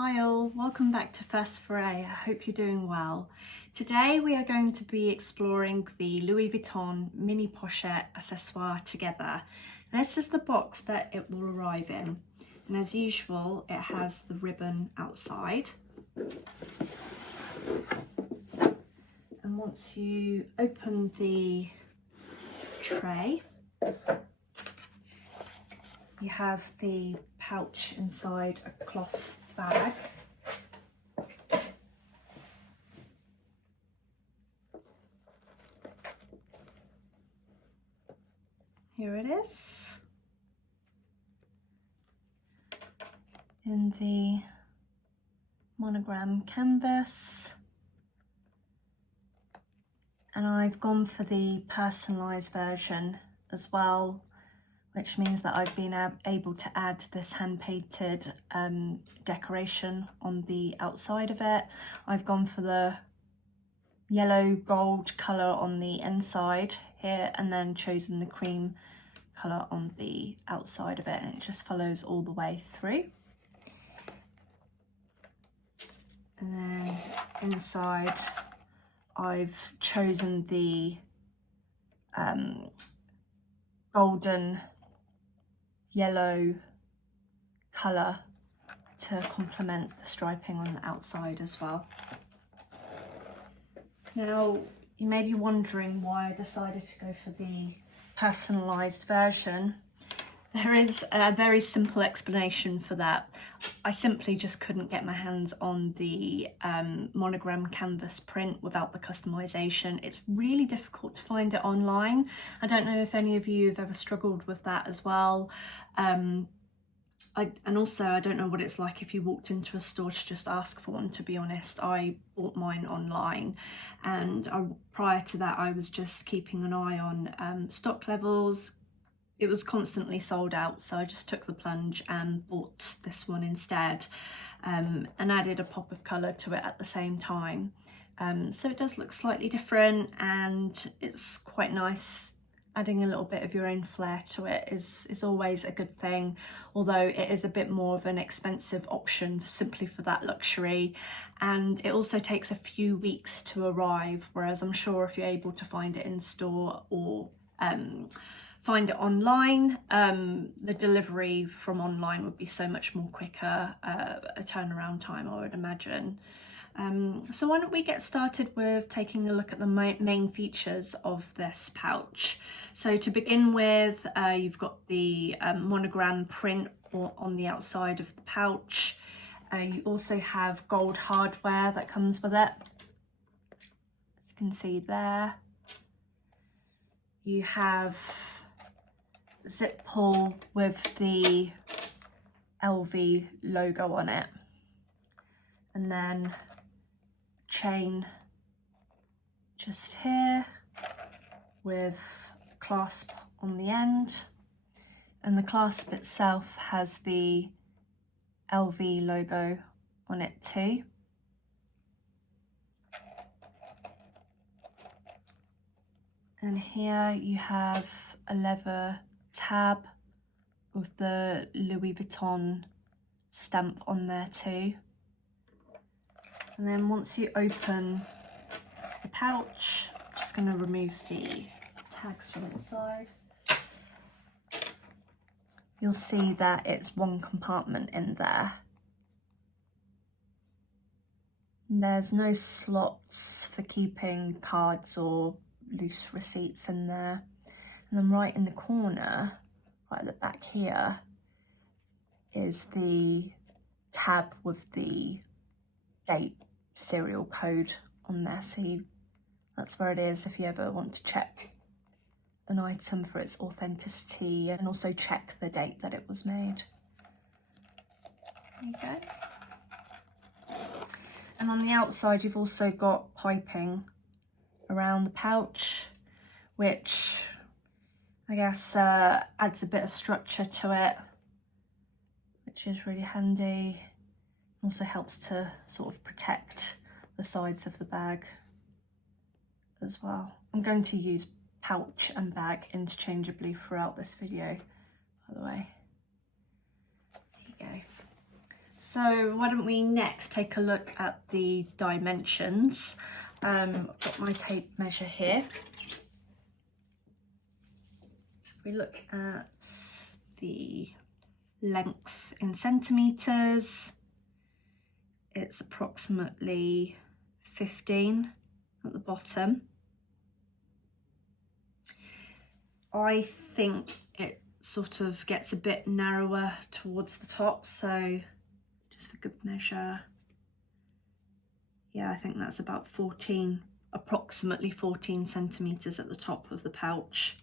Hi all, welcome back to First Foray. I hope you're doing well. Today we are going to be exploring the Louis Vuitton Mini Pochette Accessoire together. This is the box that it will arrive in, and as usual it has the ribbon outside. And once you open the tray, you have the pouch inside a cloth bag. Here it is in the Monogram Canvas, and I've gone for the personalised version as well, which means that I've been able to add this hand-painted decoration on the outside of it. I've gone for the yellow gold colour on the inside here, and then chosen the cream colour on the outside of it, and it just follows all the way through. And then inside I've chosen the golden yellow colour to complement the striping on the outside as well. Now you may be wondering why I decided to go for the personalised version. There is a very simple explanation for that. I simply just couldn't get my hands on the Monogram Canvas print without the customisation. It's really difficult to find it online. I don't know if any of you have ever struggled with that as well. And also I don't know what it's like if you walked into a store to just ask for one, to be honest. I bought mine online, and prior to that I was just keeping an eye on stock levels. It was constantly sold out, so I just took the plunge and bought this one instead, and added a pop of colour to it at the same time. So it does look slightly different, and it's quite nice. Adding a little bit of your own flair to it is always a good thing, although it is a bit more of an expensive option simply for that luxury, and it also takes a few weeks to arrive, whereas I'm sure if you're able to find it in store or find it online, the delivery from online would be so much more quicker, a turnaround time I would imagine. So why don't we get started with taking a look at the main features of this pouch. So to begin with, you've got the monogram print on the outside of the pouch. You also have gold hardware that comes with it, as you can see there. You have zip pull with the LV logo on it, and then chain just here with clasp on the end, and the clasp itself has the LV logo on it too. And here you have a leather tab with the Louis Vuitton stamp on there too. And then once you open the pouch, I'm just going to remove the tags from inside. You'll see that it's one compartment in there. There's no slots for keeping cards or loose receipts in there. And then right in the corner, right at the back here, is the tab with the date serial code on there. So that's where it is if you ever want to check an item for its authenticity, and also check the date that it was made. There you go. And on the outside you've also got piping around the pouch, which I guess adds a bit of structure to it, which is really handy. Also helps to sort of protect the sides of the bag as well. I'm going to use pouch and bag interchangeably throughout this video, by the way. There you go. So why don't we next take a look at the dimensions. I've got my tape measure here. If we look at the length in centimetres, it's approximately 15 at the bottom. I think it sort of gets a bit narrower towards the top, so just for good measure, yeah, I think that's about 14, approximately 14 centimetres at the top of the pouch.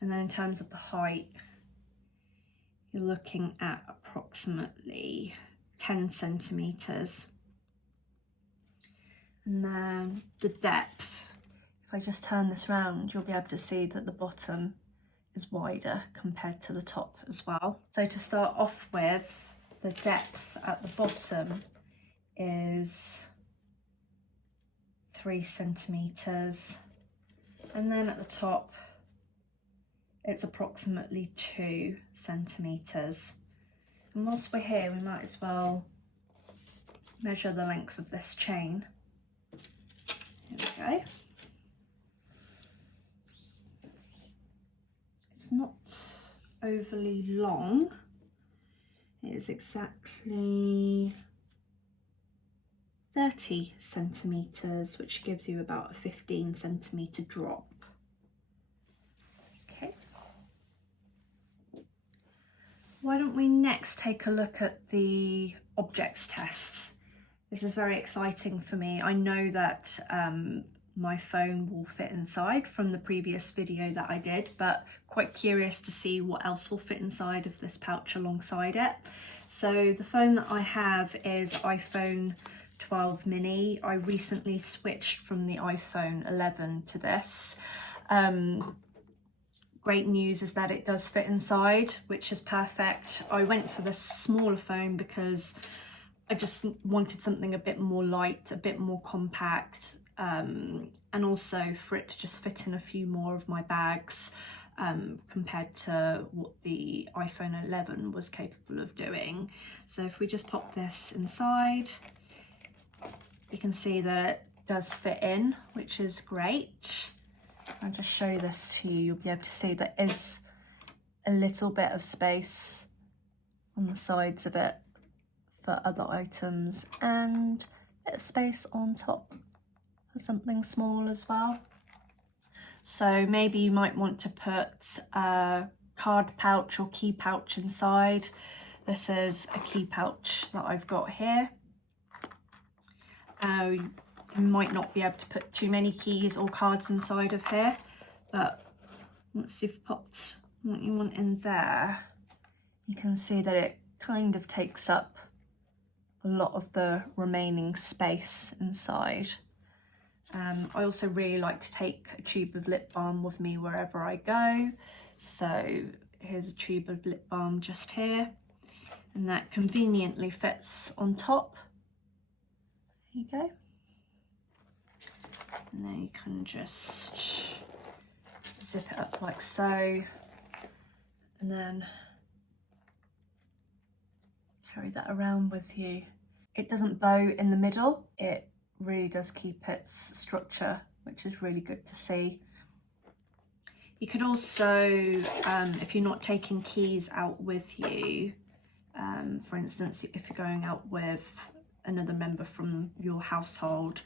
And then in terms of the height, you're looking at approximately 10 centimetres. And then the depth, if I just turn this round, you'll be able to see that the bottom is wider compared to the top as well. So to start off with, the depth at the bottom is 3 centimetres, and then at the top it's approximately 2 centimetres. And whilst we're here, we might as well measure the length of this chain. Here we go. It's not overly long. It is exactly 30 centimetres, which gives you about a 15 centimetre drop. Okay. Why don't we next take a look at the objects test? This is very exciting for me. I know that my phone will fit inside from the previous video that I did, but quite curious to see what else will fit inside of this pouch alongside it. So the phone that I have is iPhone 12 mini. I recently switched from the iPhone 11 to this. Great news is that it does fit inside, which is perfect. I went for this smaller phone because I just wanted something a bit more light, a bit more compact, and also for it to just fit in a few more of my bags compared to what the iPhone 11 was capable of doing. So if we just pop this inside, you can see that it does fit in, which is great. I'll just show this to you. You'll be able to see there is a little bit of space on the sides of it for other items, and a bit of space on top for something small as well. So maybe you might want to put a card pouch or key pouch inside. This is a key pouch that I've got here. You might not be able to put too many keys or cards inside of here, but once you've popped what you want in there, you can see that it kind of takes up a lot of the remaining space inside. I also really like to take a tube of lip balm with me wherever I go. So here's a tube of lip balm just here, and that conveniently fits on top. There you go. And then you can just zip it up like so, and then carry that around with you. It doesn't bow in the middle. It really does keep its structure, which is really good to see. You could also, if you're not taking keys out with you, for instance, if you're going out with another member from your household,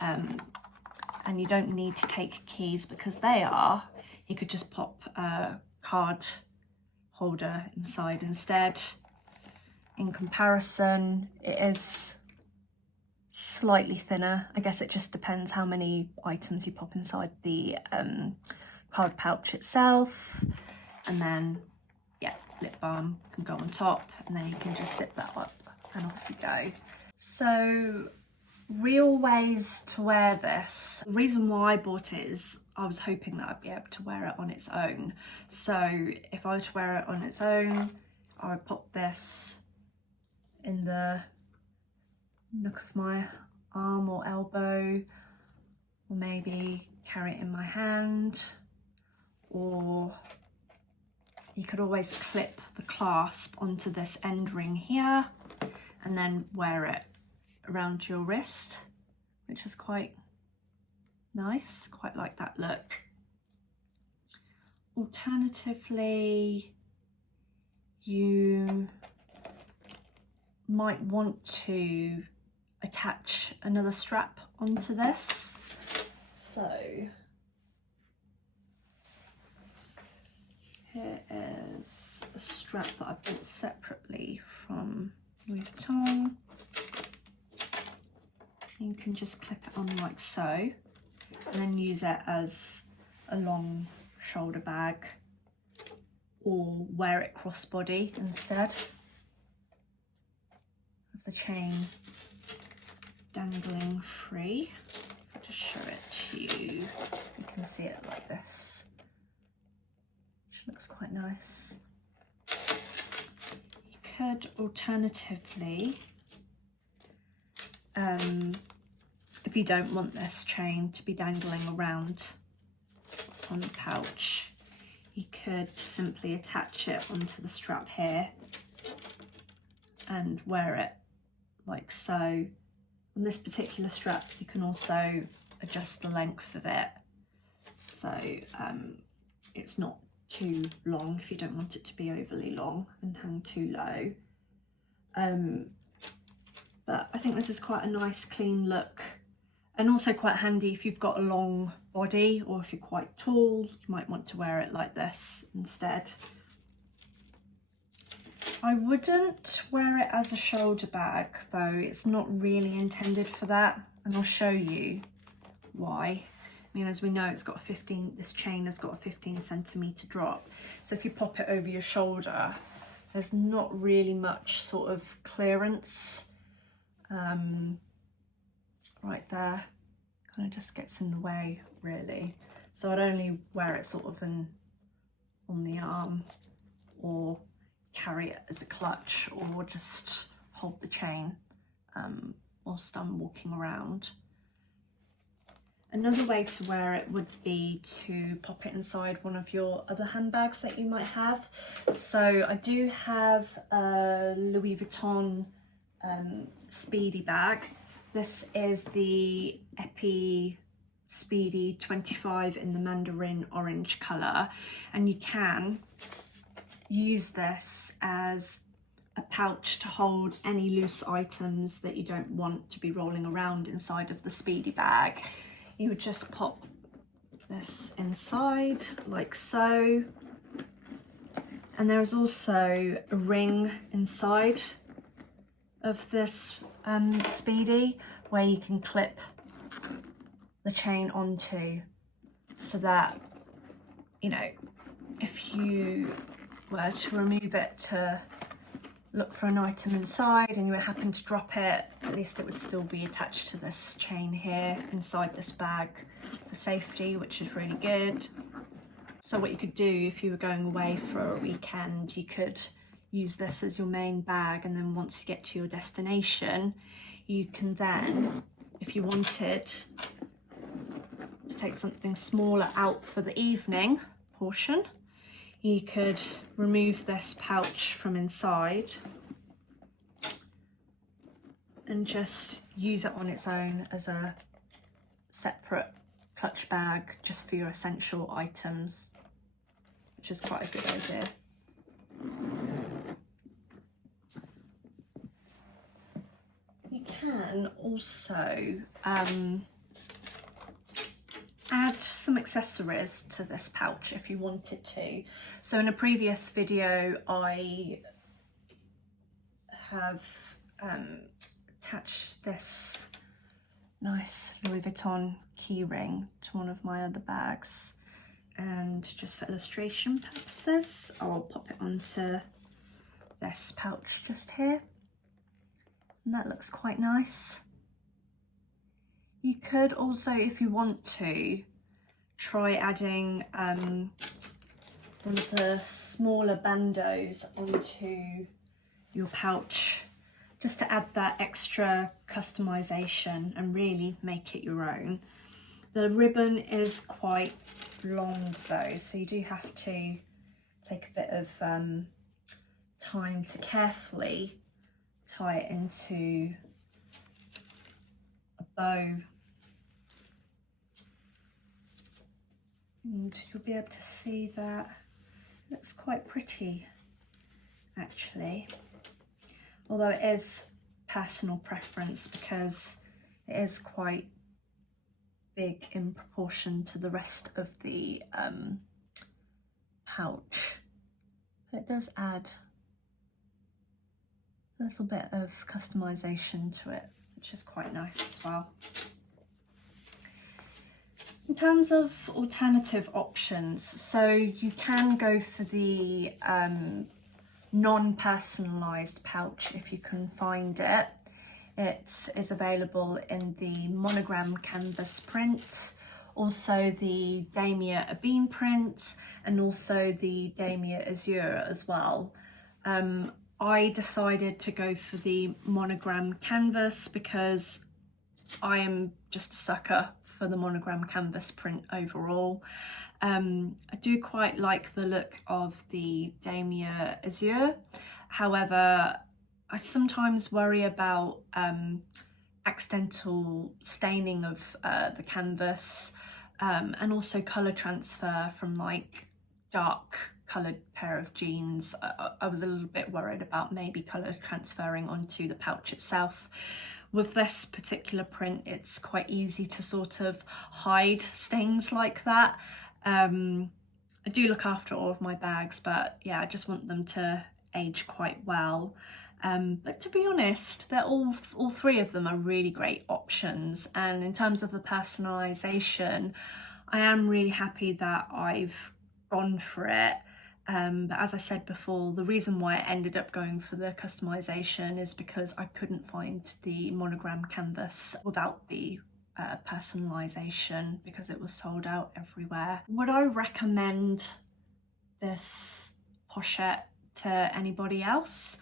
and you don't need to take keys because they are, you could just pop a card holder inside instead. In comparison, it is slightly thinner. I guess it just depends how many items you pop inside the card pouch itself. And then, yeah, lip balm can go on top, and then you can just zip that up and off you go. So, real ways to wear this. The reason why I bought it is I was hoping that I'd be able to wear it on its own. So if I were to wear it on its own, I would pop this in the nook of my arm or elbow, or maybe carry it in my hand, or you could always clip the clasp onto this end ring here, and then wear it around your wrist, which is quite nice. Quite like that look. Alternatively, you might want to attach another strap onto this. So here is a strap that I bought separately from Louis Vuitton. You can just clip it on like so, and then use it as a long shoulder bag, or wear it crossbody instead, of the chain dangling free. I'll just show it to you. You can see it like this, which looks quite nice. You could alternatively, if you don't want this chain to be dangling around on the pouch, you could simply attach it onto the strap here and wear it like so. On this particular strap, you can also adjust the length of it, so it's not too long if you don't want it to be overly long and hang too low. But I think this is quite a nice clean look, and also quite handy if you've got a long body, or if you're quite tall, you might want to wear it like this instead. I wouldn't wear it as a shoulder bag though, it's not really intended for that, and I'll show you why. I mean, as we know, it's got a this chain has got a 15 centimetre drop, so if you pop it over your shoulder, there's not really much sort of clearance right there. Kind of just gets in the way really, so I'd only wear it sort of on the arm, or carry it as a clutch, or just hold the chain whilst I'm walking around. Another way to wear it would be to pop it inside one of your other handbags that you might have. So I do have a Louis Vuitton Speedy bag. This is the Epi Speedy 25 in the mandarin orange colour, and you can use this as a pouch to hold any loose items that you don't want to be rolling around inside of the Speedy bag. You would just pop this inside like so, and there's also a ring inside of this Speedy where you can clip the chain onto, so that, you know, if you were to remove it to look for an item inside and you were happen to drop it, at least it would still be attached to this chain here inside this bag for safety, which is really good. So what you could do if you were going away for a weekend, you could use this as your main bag, and then once you get to your destination, you can then, if you wanted to take something smaller out for the evening portion, you could remove this pouch from inside and just use it on its own as a separate clutch bag just for your essential items, which is quite a good idea. You can also add some accessories to this pouch if you wanted to. So in a previous video I have attached this nice Louis Vuitton key ring to one of my other bags, and just for illustration purposes I'll pop it onto this pouch just here, and that looks quite nice. You could also, if you want to, try adding one of the smaller bandeaus onto your pouch, just to add that extra customization and really make it your own. The ribbon is quite long though, so you do have to take a bit of time to carefully tie it into a bow. And you'll be able to see that it looks quite pretty actually, although it is personal preference because it is quite big in proportion to the rest of the pouch. But it does add a little bit of customization to it, which is quite nice as well. In terms of alternative options, so you can go for the non-personalised pouch if you can find it. It is available in the Monogram Canvas print, also the Damier Ebene print, and also the Damier Azure as well. I decided to go for the Monogram Canvas because I am just a sucker for the Monogram Canvas print overall. I do quite like the look of the Damier Azure. However, I sometimes worry about accidental staining of the canvas and also colour transfer from like dark coloured pair of jeans. I was a little bit worried about maybe colour transferring onto the pouch itself. With this particular print, it's quite easy to sort of hide stains like that. I do look after all of my bags, but yeah, I just want them to age quite well. But to be honest, they're all three of them are really great options. And in terms of the personalisation, I am really happy that I've gone for it. But as I said before, the reason why I ended up going for the customization is because I couldn't find the Monogram Canvas without the personalization because it was sold out everywhere. Would I recommend this pochette to anybody else?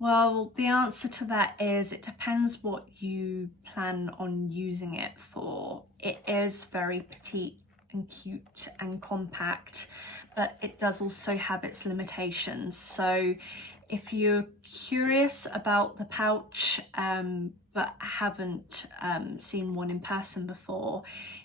Well, the answer to that is it depends what you plan on using it for. It is very petite and cute and compact, but it does also have its limitations. So if you're curious about the pouch but haven't seen one in person before,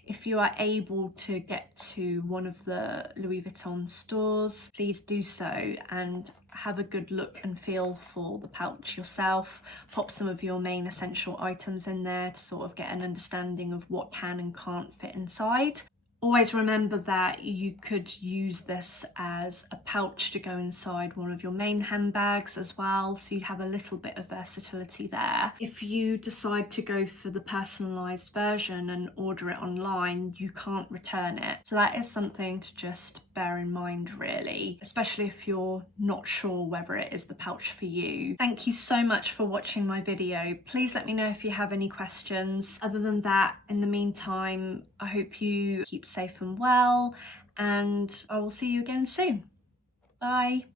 if you are able to get to one of the Louis Vuitton stores, please do so and have a good look and feel for the pouch yourself. Pop some of your main essential items in there to sort of get an understanding of what can and can't fit inside. Always remember that you could use this as a pouch to go inside one of your main handbags as well, so you have a little bit of versatility there. If you decide to go for the personalised version and order it online, you can't return it. So that is something to just bear in mind really, especially if you're not sure whether it is the pouch for you. Thank you so much for watching my video. Please let me know if you have any questions. Other than that, in the meantime, I hope you keep safe and well, and I will see you again soon. Bye.